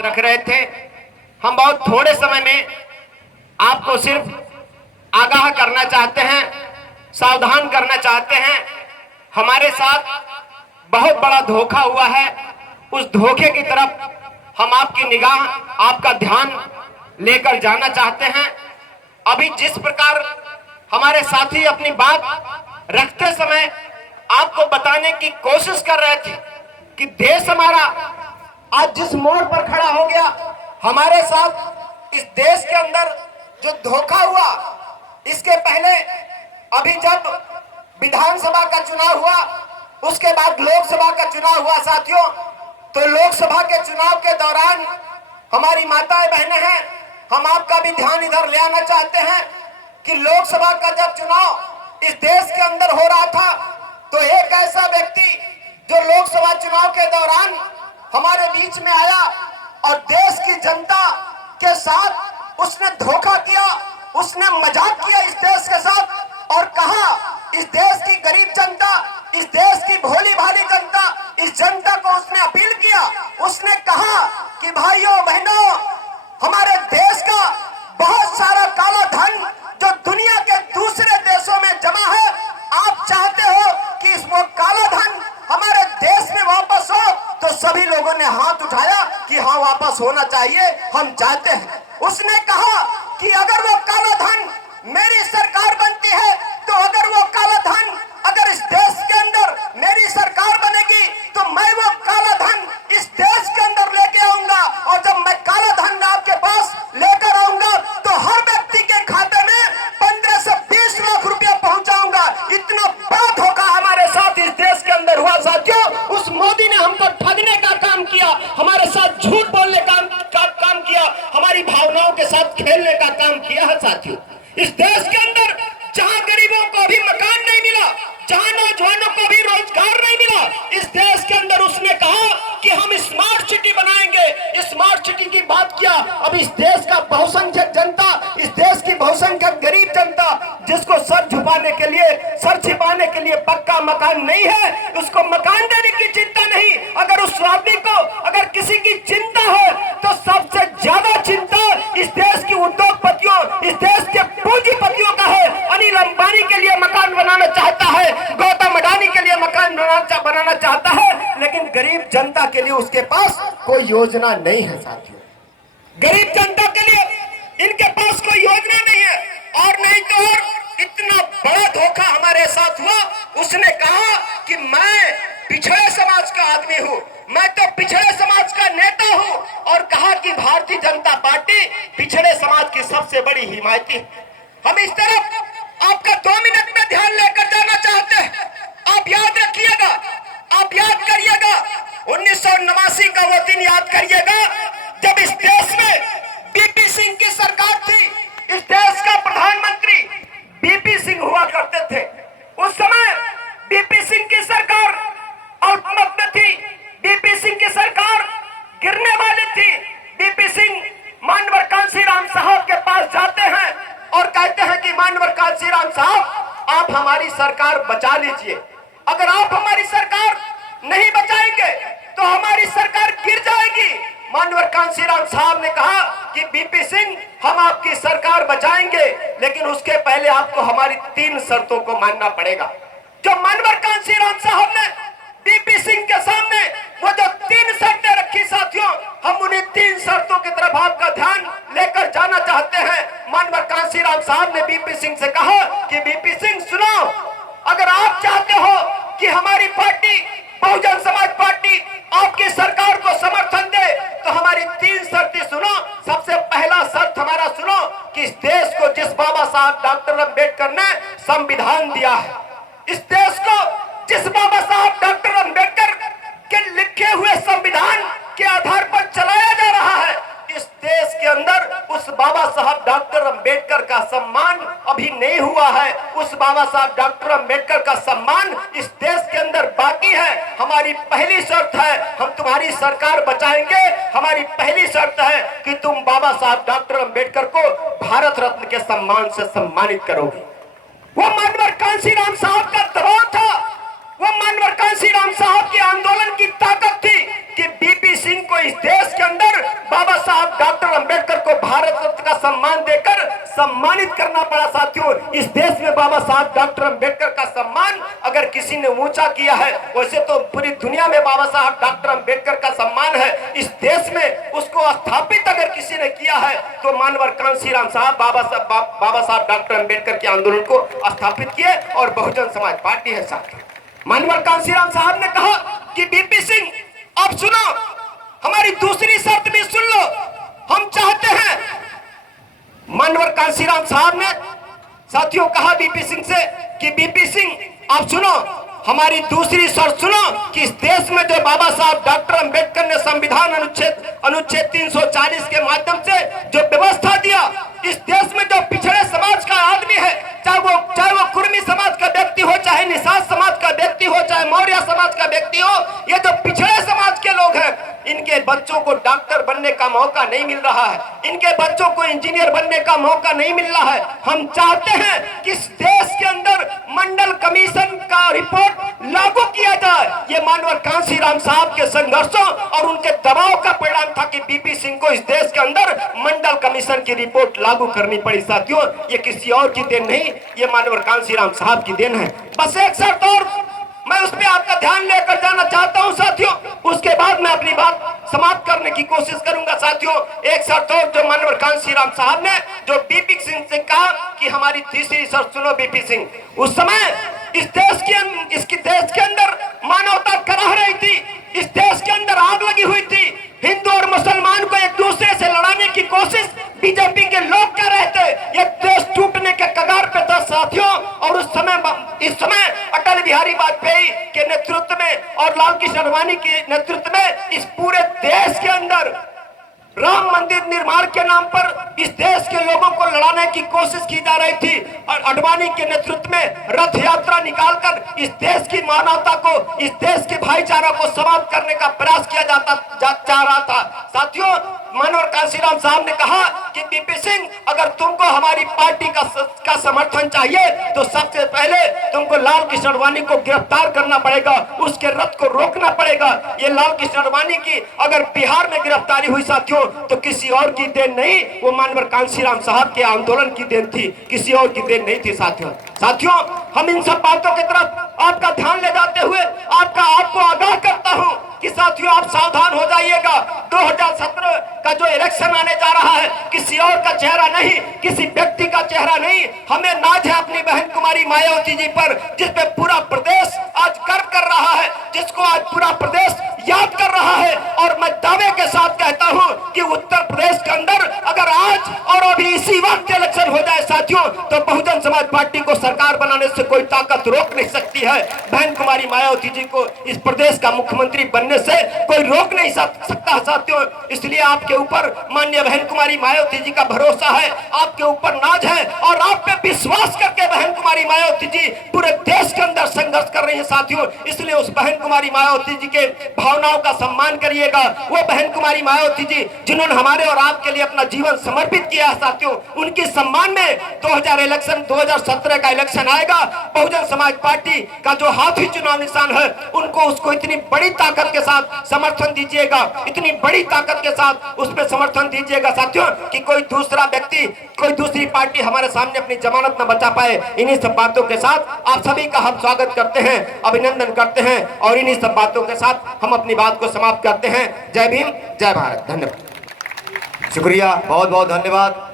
रख रहे थे। हम बहुत थोड़े समय में आपको सिर्फ आगाह करना चाहते हैं, सावधान करना चाहते हैं। हमारे साथ बहुत बड़ा धोखा हुआ है। उस धोखे की तरफ हम आपकी निगाह, आपका ध्यान लेकर जाना चाहते हैं। अभी जिस प्रकार हमारे साथी अपनी बात रखते समय आपको बताने की कोशिश कर रहे थे कि देश हमारा आज जिस मोड़ पर खड़ा हो गया, हमारे साथ इस देश के अंदर जो धोखा हुआ, इसके पहले अभी जब विधानसभा का चुनाव हुआ, उसके बाद लोकसभा का चुनाव हुआ साथियों, तो लोकसभा के चुनाव के दौरान हमारी माताएं बहनें हैं, हम आपका भी ध्यान इधर ले आना चाहते हैं कि लोकसभा का जब चुनाव इस देश के अंदर हो रहा था, तो एक ऐसा व्यक्ति जो लोकसभा चुनाव के दौरान हमारे बीच में आया और देश की जनता के साथ उसने धोखा किया, उसने मजाक किया इस देश के साथ और कहा इस देश की गरीब जनता, इस देश की भोली भाली जनता, इस जनता को उसने अपील किया। उसने कहा कि भाइयों बहनों, हमारे देश का बहुत सारा काला धन जो दुनिया के दूसरे देशों में जमा है, आप चाहते हो कि इस वो काला धन हमारे देश में वापस हो? तो सभी लोगों ने हाथ उठाया कि हाँ, वापस होना चाहिए, हम चाहते हैं। उसने कहा कि अगर वो काला धन मेरी सरकार बनती है, तो अगर वो काला धन अगर इस देश के अंदर मेरी सरकार बनेगी, तो मैं वो काला धन इस देश के अंदर लेके आऊंगा, और जब मैं काला धन आपके पास लेकर आऊंगा तो हर व्यक्ति के खाते में 15 से 20 लाख रुपया पहुंचाऊंगा। इतना बड़ा धोखा हमारे साथ इस देश के अंदर हुआ साथियों। उस मोदी ने हमको ठगने का काम किया, हमारे साथ झूठ बोलने का काम किया, हमारी भावनाओं के साथ खेलने का काम किया है साथियों। इस देश के अंदर जहां गरीबों को भी मकान नहीं मिला, जहां नौजवानों को भी रोजगार नहीं मिला, इस देश के अंदर उसने कहा कि हम स्मार्ट सिटी बनाएंगे। स्मार्ट सिटी की बात किया। अब इस देश का बहुसंख्यक जनता, इस देश की बहुसंख्यक गरीब जनता, जिसको सर झुकाने के लिए, सर छिपाने के लिए पक्का मकान नहीं है, उसको मकान देने की चिंता नहीं। अगर उस आदमी को अगर किसी की चिंता है, तो सबसे ज्यादा चिंता इस देश की उद्योगपतियों, इस देश के पूंजीपतियों का है। अनिल अंबानी के लिए मकान बनाना चाहता है, गौतम अडानी के लिए मकान बनाना चाहता है, लेकिन गरीब जनता के लिए उसके पास कोई योजना नहीं है साथियों। गरीब जनता के लिए इनके पास कोई योजना नहीं है। और नहीं तो और इतना बड़ा धोखा हमारे साथ हुआ। उसने कहा कि मैं पिछड़े समाज का आदमी हूं, मैं तो पिछड़े समाज का नेता हूं, और कहा कि भारतीय जनता पार्टी पिछड़े समाज की सबसे बड़ी हिमायती है। हम इस तरफ आपका 2 मिनट में ध्यान लेकर जाना चाहते हैं। आप याद रखिएगा, आप याद करिएगा 1989 का वो दिन याद करिएगा, जब इस देश में बीपी सिंह की सरकार थी। इस देश का प्रधानमंत्री बीपी सिंह हुआ करते थे। उस समय बीपी सिंह की सरकार आउटमत में थी, बीपी सिंह की सरकार गिरने वाली थी। बीपी सिंह मानवर कांशीराम साहब के पास जाते हैं और कहते हैं कि मानवर कांशीराम साहब, आप हमारी सरकार बचा लीजिए। अगर आप हमारी सरकार नहीं बचाएंगे तो हमारी सरकार गिर जाएगी। मानवर कांशीराम साहब ने कहा कि बीपी सिंह, हम आपकी सरकार बचाएंगे, लेकिन उसके पहले आपको हमारी 3 शर्तों को मानना पड़ेगा। जो मानवर कांशीराम साहब ने बीपी सिंह के सामने वो जो 3 शर्तें रखी साथियों, हम उन्हीं 3 शर्तों की तरफ आपका ध्यान लेकर जाना चाहते हैं। मानवर कांशीराम साहब ने बीपी सिंह से कहा कि बीपी सिंह सुनो, अगर आप चाहते हो कि हमारी पार्टी बहुजन समाज पार्टी आपकी सरकार को समर्थन दे, तो हमारी 3 शर्तें सुनो। सबसे पहला शर्त हमारा सुनो कि इस देश को जिस बाबा साहब डॉक्टर अम्बेडकर ने संविधान दिया है, इस देश को जिस बाबा साहब डॉक्टर अम्बेडकर के लिखे हुए संविधान के आधार पर चलाया जा रहा है, इस देश के अंदर उस बाबा साहब डॉक्टर अम्बेडकर का सम्मान अभी नहीं हुआ है। उस बाबा साहब डॉक्टर अम्बेडकर का सम्मान इस देश के अंदर बाकी है। हमारी पहली शर्त है, हम तुम्हारी सरकार बचाएंगे। हमारी पहली शर्त है कि तुम बाबा साहब डॉक्टर अम्बेडकर को भारत रत्न के सम्मान से सम्मानित करोगे। वो मानवर कांशीराम साहब का दबाव था, वो मानवर कांशीराम साहब के आंदोलन की ताकत थी कि बीपी सिंह को इस देश के अंदर देकर सम्मानित करना पड़ा। साथियों, इस देश में बाबा साहब डॉक्टर अंबेडकर का सम्मान अगर किसी ने ऊंचा किया है, वैसे तो पूरी दुनिया में बाबा साहब डॉक्टर अंबेडकर का सम्मान है। इस देश में उसको स्थापित अगर किसी ने किया है तो मानवर कांशीराम साहब बाबा साहब डॉक्टर अंबेडकर के आंदोलन को स्थापित किए और बहुजन समाज पार्टी है। साथियों, मानवर कांशीराम साहब ने कहा कि बीपी सिंह, अब सुनो, हमारी दूसरी शर्त भी सुन लो। हम चाहते हैं, मानवर कांशीराम साहब ने साथियों कहा बीपी सिंह से कि बीपी सिंह, आप सुनो, हमारी दूसरी शर्त सुनो कि इस देश में जो बाबा साहब डॉक्टर अंबेडकर ने संविधान अनुच्छेद 340 के माध्यम से जो व्यवस्था दिया, इस देश में जो पिछड़े समाज का आदमी है, चाहे वो कुर्मी समाज का व्यक्ति हो, चाहे निषाद समाज का व्यक्ति हो, चाहे मौर्य समाज का व्यक्ति हो, ये जो पिछड़े समाज के लोग हैं, इनके बच्चों को डॉक्टर बनने का मौका नहीं मिल रहा है, इनके बच्चों को इंजीनियर बनने का मौका नहीं मिल रहा है। हम चाहते हैं कि इस देश के अंदर मंडल कमीशन का रिपोर्ट लागू किया जाए। ये मानवर कांशीराम साहब के संघर्षों और उनके दबाव का परिणाम था कि बीपी सिंह को इस देश के अंदर मंडल कमीशन की रिपोर्ट लागू करनी पड़ी। साथियों, ये किसी और की देन नहीं, ये मानवर कांशीराम साहब की देन है। बस एक शर्त और मैं उस पर आपका ध्यान लेकर जाना चाहता हूं साथियों, उसके बाद मैं अपनी बात समाप्त करने की कोशिश करूंगा। साथियों, एक शर्त और जो मानवर कांशीराम साहब ने जो बीपी सिंह से कहा कि हमारी तीसरी शर्त सुनो बीपी सिंह, उस समय इस देश के अंदर मानवता कराह रही थी, इस देश के अंदर आग लगी हुई थी, हिंदू और मुसलमान को एक दूसरे से लड़ाने की कोशिश बीजेपी के लोग कर रहे थे, ये देश टूटने के कगार पे था साथियों। और इस समय अटल बिहारी वाजपेयी के नेतृत्व में और लाल कृष्ण आडवाणी के नेतृत्व में इस पूरे देश के अंदर राम मंदिर निर्माण के नाम पर इस देश के लोगों को लड़ाने की कोशिश की जा रही थी और आडवाणी के नेतृत्व में रथ यात्रा निकालकर इस देश की मानवता को, इस देश के भाईचारा को समाप्त करने का प्रयास किया जा रहा था। साथियों, मानवर कांशीराम साहब ने कहा कि बीपी सिंह, अगर तुमको हमारी पार्टी का समर्थन चाहिए तो सबसे पहले तुमको लाल कृष्ण आडवाणी को गिरफ्तार करना पड़ेगा, उसके रथ को रोकना पड़ेगा। ये लाल कृष्ण आडवाणी की अगर बिहार में गिरफ्तारी हुई साथियों तो किसी और की देन नहीं, वो मानवर कांशीराम साहब के आंदोलन की देन थी, किसी और की देन नहीं थी। साथियों, हम इन सब बातों की तरफ आपका ध्यान ले जाते हुए आपको आगाह करता हूं कि साथियों आप सावधान हो जाइएगा। 2017 का जो इलेक्शन आने जा रहा है, किसी और का चेहरा नहीं, किसी व्यक्ति का चेहरा नहीं, हमें नाज है अपनी बहन कुमारी मायावती जी पर, जिस पे पूरा प्रदेश आज गर्व कर रहा है, जिसको आज पूरा प्रदेश याद कर रहा है। और मैं दावे के साथ कहता हूं कि उत्तर प्रदेश के अंदर अगर आज और अभी इसी वक्त इलेक्शन हो जाए साथियों, तो बहुजन समाज पार्टी को सरकार बनाने से कोई ताकत रोक नहीं सकती है। बहन कुमारी मायावती जी को इस प्रदेश का मुख्यमंत्री बनने से कोई रोक नहीं सकता साथियों। इसलिए आपके ऊपर माननीय बहन कुमारी मायावती जी का भरोसा है, आपके ऊपर नाज है और आप पे विश्वास करके बहन कुमारी मायावती जी पूरे देश के अंदर संघर्ष कर रही है साथियों। इसलिए उस बहन कुमारी मायावती जी के भावनाओं का सम्मान करिएगा। वो बहन कुमारी मायावती जी जिन्होंने हमारे और आपके लिए अपना जीवन समर्पित किया है साथियों, उनके सम्मान में 2017 का इलेक्शन आएगा। बहुजन समाज पार्टी का जो हाथी चुनाव निशान है, उसको इतनी बड़ी ताकत के साथ समर्थन दीजिएगा, इतनी बड़ी ताकत के साथ उसमें समर्थन दीजिएगा साथियों कि कोई दूसरा व्यक्ति, कोई दूसरी पार्टी हमारे सामने अपनी जमानत न बचा पाए। इन्हीं सब बातों के साथ आप सभी का हम स्वागत करते हैं, अभिनंदन करते हैं और इन्हीं सब बातों के साथ हम अपनी बात को समाप्त करते हैं। जय भीम, जय भारत। धन्यवाद। शुक्रिया, बहुत बहुत धन्यवाद।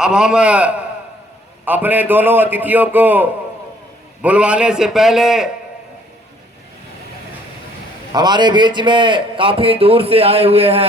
अब हम अपने दोनों अतिथियों को बुलवाने से पहले हमारे बीच में काफी दूर से आए हुए हैं